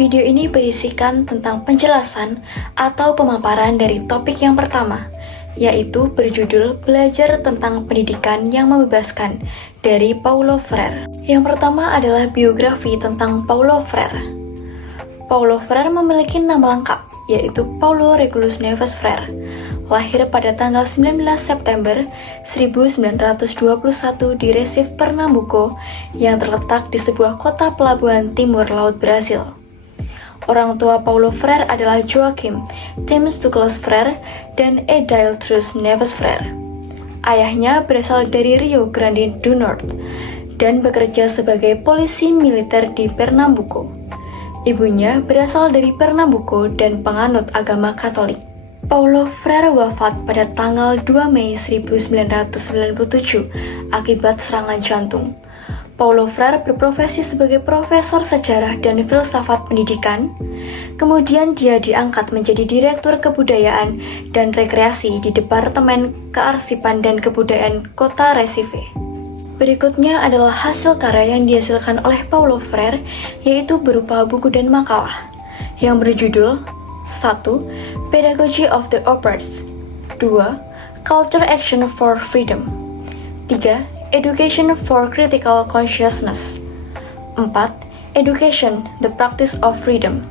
Video ini berisikan tentang penjelasan atau pemaparan dari topik yang pertama, yaitu berjudul Belajar tentang Pendidikan yang Membebaskan dari Paulo Freire. Yang pertama adalah biografi tentang Paulo Freire. Paulo Freire memiliki nama lengkap, yaitu Paulo Regulus Neves Freire. Lahir pada tanggal 19 September 1921 di Recife, Pernambuco, yang terletak di sebuah kota pelabuhan timur laut Brasil. Orang tua Paulo Freire adalah Joaquim Thames Douglas Freire dan Edailtrus Neves Freire. Ayahnya berasal dari Rio Grande do Norte dan bekerja sebagai polisi militer di Pernambuco. Ibunya berasal dari Pernambuco dan penganut agama Katolik. Paulo Freire wafat pada tanggal 2 Mei 1997 akibat serangan jantung. Paulo Freire berprofesi sebagai profesor sejarah dan filsafat pendidikan. Kemudian dia diangkat menjadi Direktur Kebudayaan dan Rekreasi di Departemen Kearsipan dan Kebudayaan Kota Recife. Berikutnya adalah hasil karya yang dihasilkan oleh Paulo Freire, yaitu berupa buku dan makalah yang berjudul 1. Pedagogy of the Oppressed 2. Culture Action for Freedom 3. Education for Critical Consciousness 4. Education, the Practice of Freedom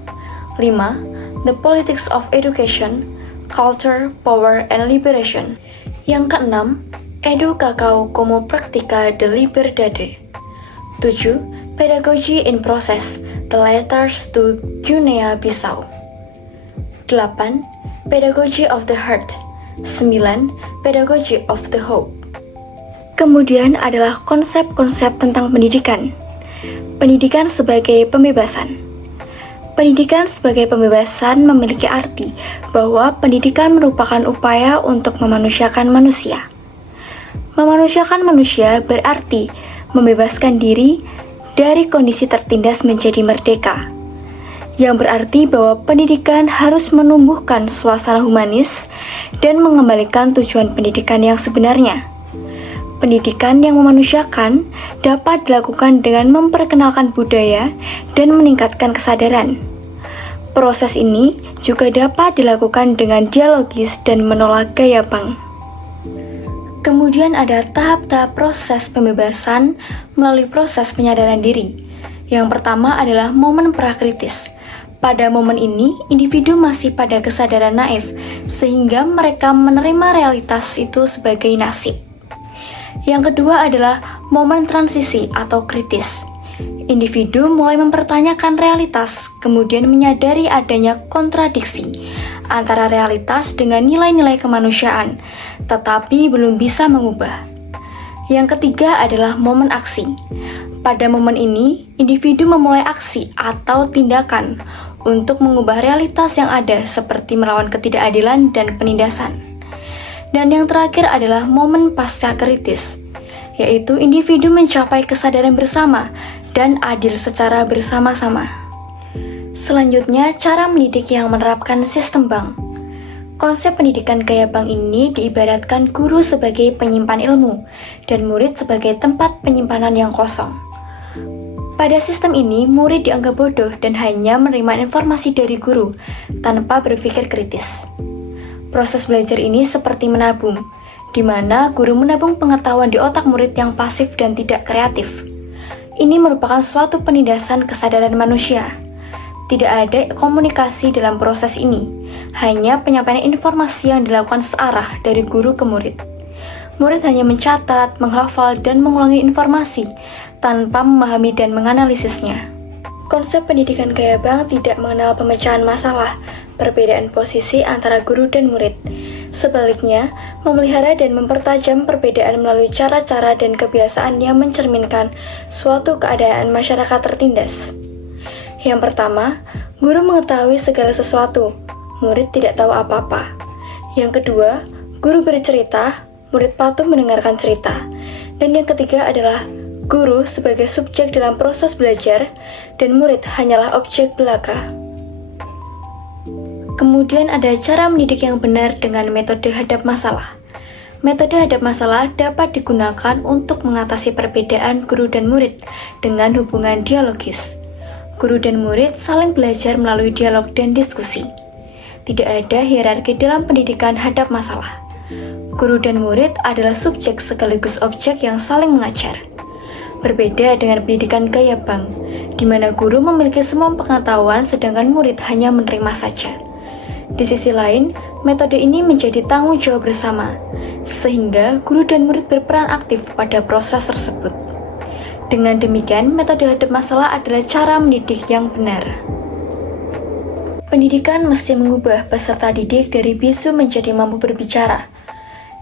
5. The Politics of Education, Culture, Power, and Liberation. Yang keenam, Educação como Prática de Liberdade 7. Pedagogy in Process, The Letters to Guinea-Bissau 8. Pedagogy of the Heart 9. Pedagogy of the Hope. Kemudian adalah konsep-konsep tentang pendidikan. Pendidikan sebagai pembebasan. Pendidikan sebagai pembebasan memiliki arti bahwa pendidikan merupakan upaya untuk memanusiakan manusia. Memanusiakan manusia berarti membebaskan diri dari kondisi tertindas menjadi merdeka, yang berarti bahwa pendidikan harus menumbuhkan suasana humanis dan mengembalikan tujuan pendidikan yang sebenarnya. Pendidikan yang memanusiakan dapat dilakukan dengan memperkenalkan budaya dan meningkatkan kesadaran. Proses ini juga dapat dilakukan dengan dialogis dan menolak gaya bank. Kemudian ada tahap-tahap proses pembebasan melalui proses penyadaran diri. Yang pertama adalah momen prakritis. Pada momen ini, individu masih pada kesadaran naif, sehingga mereka menerima realitas itu sebagai nasib. Yang kedua adalah momen transisi atau kritis. Individu mulai mempertanyakan realitas, kemudian menyadari adanya kontradiksi antara realitas dengan nilai-nilai kemanusiaan, tetapi belum bisa mengubah. Yang ketiga adalah momen aksi. Pada momen ini, individu memulai aksi atau tindakan untuk mengubah realitas yang ada seperti melawan ketidakadilan dan penindasan. Dan yang terakhir adalah momen pasca kritis, yaitu individu mencapai kesadaran bersama dan adil secara bersama-sama. Selanjutnya, cara mendidik yang menerapkan sistem bank. Konsep pendidikan gaya bank ini diibaratkan guru sebagai penyimpan ilmu dan murid sebagai tempat penyimpanan yang kosong. Pada sistem ini, murid dianggap bodoh dan hanya menerima informasi dari guru tanpa berpikir kritis. Proses belajar ini seperti menabung, di mana guru menabung pengetahuan di otak murid yang pasif dan tidak kreatif. Ini merupakan suatu penindasan kesadaran manusia. Tidak ada komunikasi dalam proses ini, hanya penyampaian informasi yang dilakukan searah dari guru ke murid. Murid hanya mencatat, menghafal, dan mengulangi informasi tanpa memahami dan menganalisisnya. Konsep pendidikan gaya bank tidak mengenal pemecahan masalah, perbedaan posisi antara guru dan murid. Sebaliknya, memelihara dan mempertajam perbedaan melalui cara-cara dan kebiasaan yang mencerminkan suatu keadaan masyarakat tertindas. Yang pertama, guru mengetahui segala sesuatu, murid tidak tahu apa-apa. Yang kedua, guru bercerita, murid patuh mendengarkan cerita. Dan yang ketiga adalah guru sebagai subjek dalam proses belajar dan murid hanyalah objek belaka. Kemudian ada cara mendidik yang benar dengan metode hadap masalah. Metode hadap masalah dapat digunakan untuk mengatasi perbedaan guru dan murid dengan hubungan dialogis. Guru dan murid saling belajar melalui dialog dan diskusi. Tidak ada hierarki dalam pendidikan hadap masalah. Guru dan murid adalah subjek sekaligus objek yang saling mengajar. Berbeda dengan pendidikan gaya bank, di mana guru memiliki semua pengetahuan sedangkan murid hanya menerima saja. Di sisi lain, metode ini menjadi tanggung jawab bersama, sehingga guru dan murid berperan aktif pada proses tersebut. Dengan demikian, metode hadap masalah adalah cara mendidik yang benar. Pendidikan mesti mengubah peserta didik dari bisu menjadi mampu berbicara,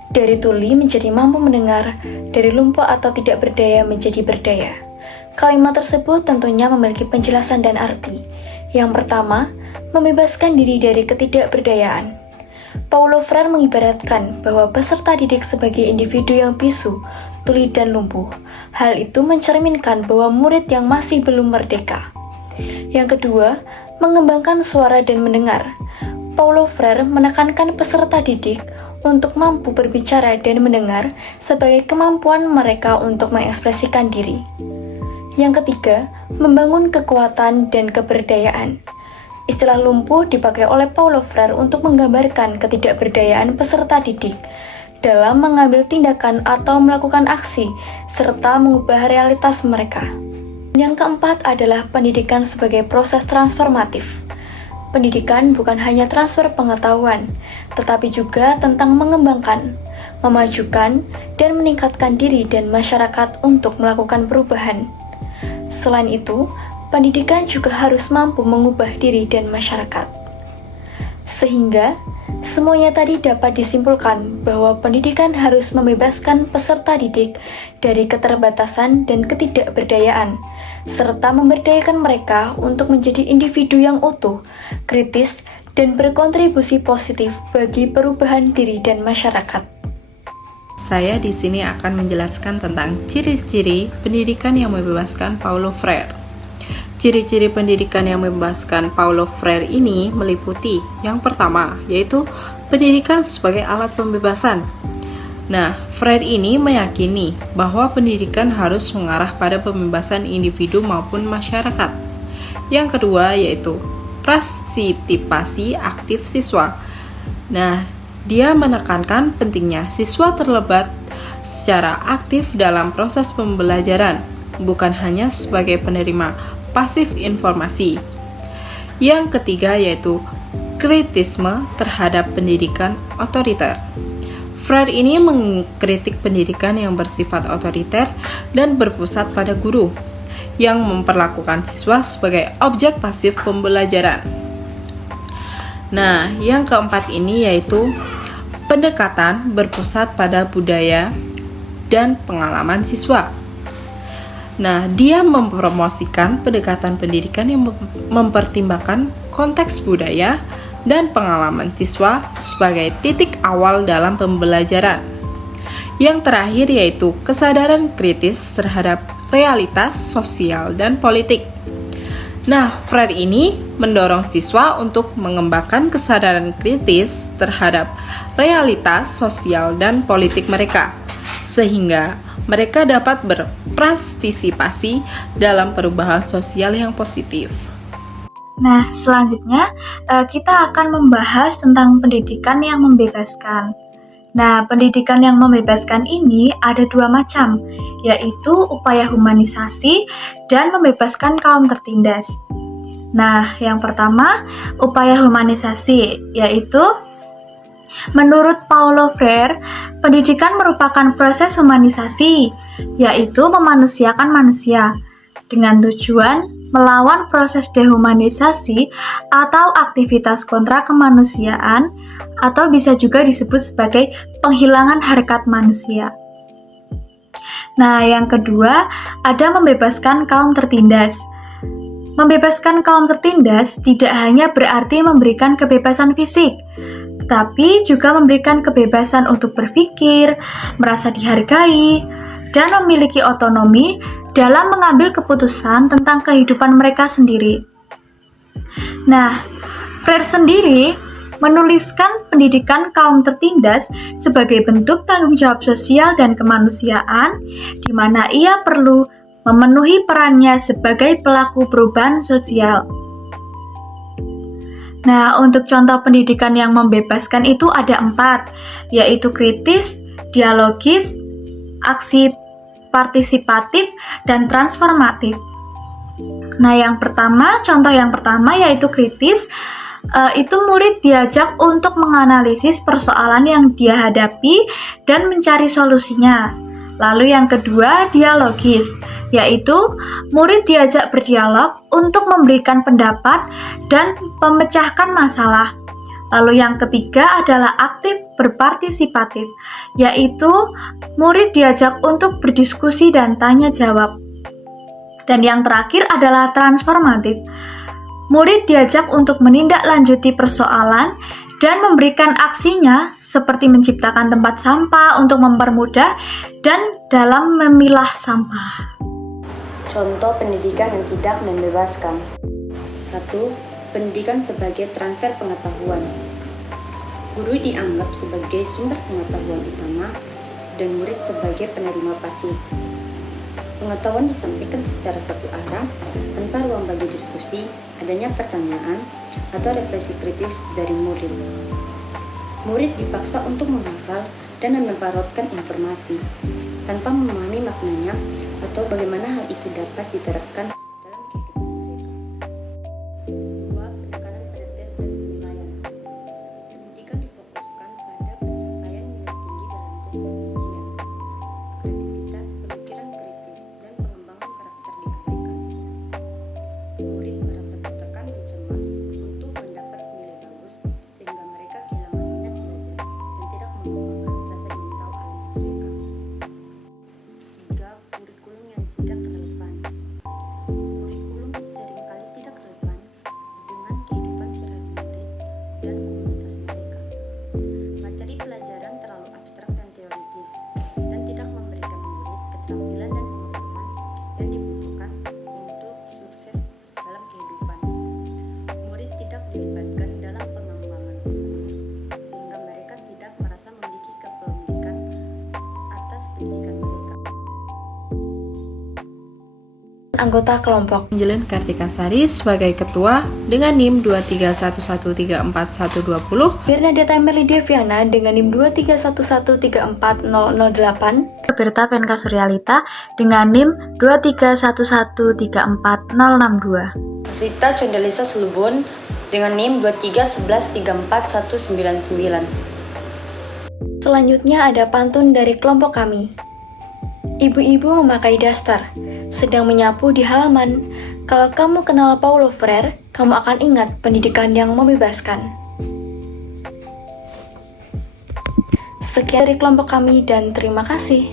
dari tuli menjadi mampu mendengar, dari lumpuh atau tidak berdaya menjadi berdaya. Kalimat tersebut tentunya memiliki penjelasan dan arti. Yang pertama, membebaskan diri dari ketidakberdayaan. Paulo Freire mengibaratkan bahwa peserta didik sebagai individu yang bisu, tuli, dan lumpuh. Hal itu mencerminkan bahwa murid yang masih belum merdeka. Yang kedua, mengembangkan suara dan mendengar. Paulo Freire menekankan peserta didik untuk mampu berbicara dan mendengar sebagai kemampuan mereka untuk mengekspresikan diri. Yang ketiga, membangun kekuatan dan keberdayaan. Istilah lumpuh dipakai oleh Paulo Freire untuk menggambarkan ketidakberdayaan peserta didik dalam mengambil tindakan atau melakukan aksi, serta mengubah realitas mereka. Yang keempat adalah pendidikan sebagai proses transformatif. Pendidikan bukan hanya transfer pengetahuan, tetapi juga tentang mengembangkan, memajukan, dan meningkatkan diri dan masyarakat untuk melakukan perubahan. Selain itu, pendidikan juga harus mampu mengubah diri dan masyarakat. Sehingga, semuanya tadi dapat disimpulkan bahwa pendidikan harus membebaskan peserta didik dari keterbatasan dan ketidakberdayaan, serta memberdayakan mereka untuk menjadi individu yang utuh, kritis, dan berkontribusi positif bagi perubahan diri dan masyarakat. Saya di sini akan menjelaskan tentang ciri-ciri pendidikan yang membebaskan Paulo Freire. Ciri-ciri pendidikan yang membebaskan Paulo Freire ini meliputi yang pertama, yaitu pendidikan sebagai alat pembebasan. Nah, Freire ini meyakini bahwa pendidikan harus mengarah pada pembebasan individu maupun masyarakat. Yang kedua, yaitu partisipasi aktif siswa. Nah, dia menekankan pentingnya siswa terlibat secara aktif dalam proses pembelajaran, bukan hanya sebagai penerima pasif informasi. Yang ketiga yaitu kritisme terhadap pendidikan otoriter. Freire ini mengkritik pendidikan yang bersifat otoriter dan berpusat pada guru yang memperlakukan siswa sebagai objek pasif pembelajaran. Nah, yang keempat ini yaitu pendekatan berpusat pada budaya dan pengalaman siswa. Nah, dia mempromosikan pendekatan pendidikan yang mempertimbangkan konteks budaya dan pengalaman siswa sebagai titik awal dalam pembelajaran. Yang terakhir yaitu kesadaran kritis terhadap realitas sosial dan politik. Nah, Freire ini mendorong siswa untuk mengembangkan kesadaran kritis terhadap realitas sosial dan politik mereka, sehingga mereka dapat berpartisipasi dalam perubahan sosial yang positif. Nah, selanjutnya kita akan membahas tentang pendidikan yang membebaskan. Nah, pendidikan yang membebaskan ini ada dua macam, yaitu upaya humanisasi dan membebaskan kaum tertindas. Nah, yang pertama, upaya humanisasi, yaitu menurut Paulo Freire, pendidikan merupakan proses humanisasi, yaitu memanusiakan manusia, dengan tujuan melawan proses dehumanisasi atau aktivitas kontra kemanusiaan, atau bisa juga disebut sebagai penghilangan harkat manusia. Nah, yang kedua, ada membebaskan kaum tertindas. Membebaskan kaum tertindas tidak hanya berarti memberikan kebebasan fisik, tapi juga memberikan kebebasan untuk berpikir, merasa dihargai, dan memiliki otonomi dalam mengambil keputusan tentang kehidupan mereka sendiri. Nah, Freire sendiri menuliskan pendidikan kaum tertindas sebagai bentuk tanggung jawab sosial dan kemanusiaan, di mana ia perlu memenuhi perannya sebagai pelaku perubahan sosial. Nah, untuk contoh pendidikan yang membebaskan itu ada 4, yaitu kritis, dialogis, aksi partisipatif, dan transformatif. Nah, contoh yang pertama yaitu kritis. Itu murid diajak untuk menganalisis persoalan yang dia hadapi dan mencari solusinya. Lalu yang kedua, dialogis, yaitu murid diajak berdialog untuk memberikan pendapat dan memecahkan masalah. Lalu yang ketiga adalah aktif berpartisipatif, yaitu murid diajak untuk berdiskusi dan tanya jawab. Dan yang terakhir adalah transformatif. Murid diajak untuk menindaklanjuti persoalan dan memberikan aksinya seperti menciptakan tempat sampah untuk mempermudah dan dalam memilah sampah. Contoh pendidikan yang tidak membebaskan. 1. Pendidikan sebagai transfer pengetahuan. Guru dianggap sebagai sumber pengetahuan utama dan murid sebagai penerima pasif. Pengetahuan disampaikan secara satu arah tanpa ruang bagi diskusi, adanya pertanyaan atau refleksi kritis dari murid. Murid dipaksa untuk menghafal dan memperolehkan informasi tanpa memahami maknanya atau bagaimana hal itu dapat diterapkan dalam kehidupan mereka. 2. Penekanan pada tes dan penilaian. Pendidikan difokuskan pada pencapaian nilai tinggi dalam tes dan ujian. Kreativitas, pemikiran kritis, dan pengembangan karakter diabaikan. Murid merasa tertekan dan cemas untuk mendapat nilai bagus sehingga mereka kehilangan minat belajar dan tidak mengembangkan rasa ingin tahu alam mereka. 3. Kurikulum yang tidak relevan. Kurikulum seringkali tidak relevan dengan kehidupan sehari-hari murid dan komunitas mereka. Materi pelajaran terlalu abstrak dan teoritis dan tidak memberikan murid keterampilan dan pengalaman yang dibutuhkan untuk sukses dalam kehidupan. Murid tidak dilibatkan dalam pengembangan otonomi sehingga mereka tidak merasa memiliki kepemilikan atas pendidikan mereka. Anggota kelompok. Angelin Kartikasari sebagai ketua dengan NIM 231134120. Bernadetta Merly Deviana dengan NIM 231134008. Berta Penka Suryalita dengan NIM 231134062. Rita Condelisa Selubun dengan NIM 231131999. Selanjutnya ada pantun dari kelompok kami. Ibu-ibu memakai daster, sedang menyapu di halaman. Kalau kamu kenal Paulo Freire, kamu akan ingat pendidikan yang membebaskan. Sekian dari kelompok kami dan terima kasih.